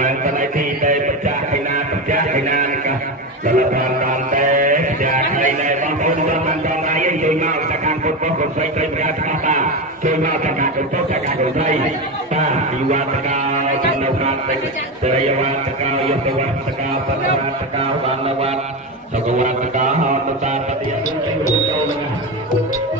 มันเป็นไอ้ที่ได้ประจักษ์ให้นานก็แล้วเราทำแต่จะในบางคนบางมันบางรายยังอยู่นอกจากการกดคนใส่ใจประชาชนช่วยมาจากการกดโต๊ะจากการกดไทยตาดีวัตกาจันทร์การเตยวัตกายศวัตกาปัตวัตกาบางวัตสกวัตกาหอตตาปฏิยาเป็นผู้โตนะ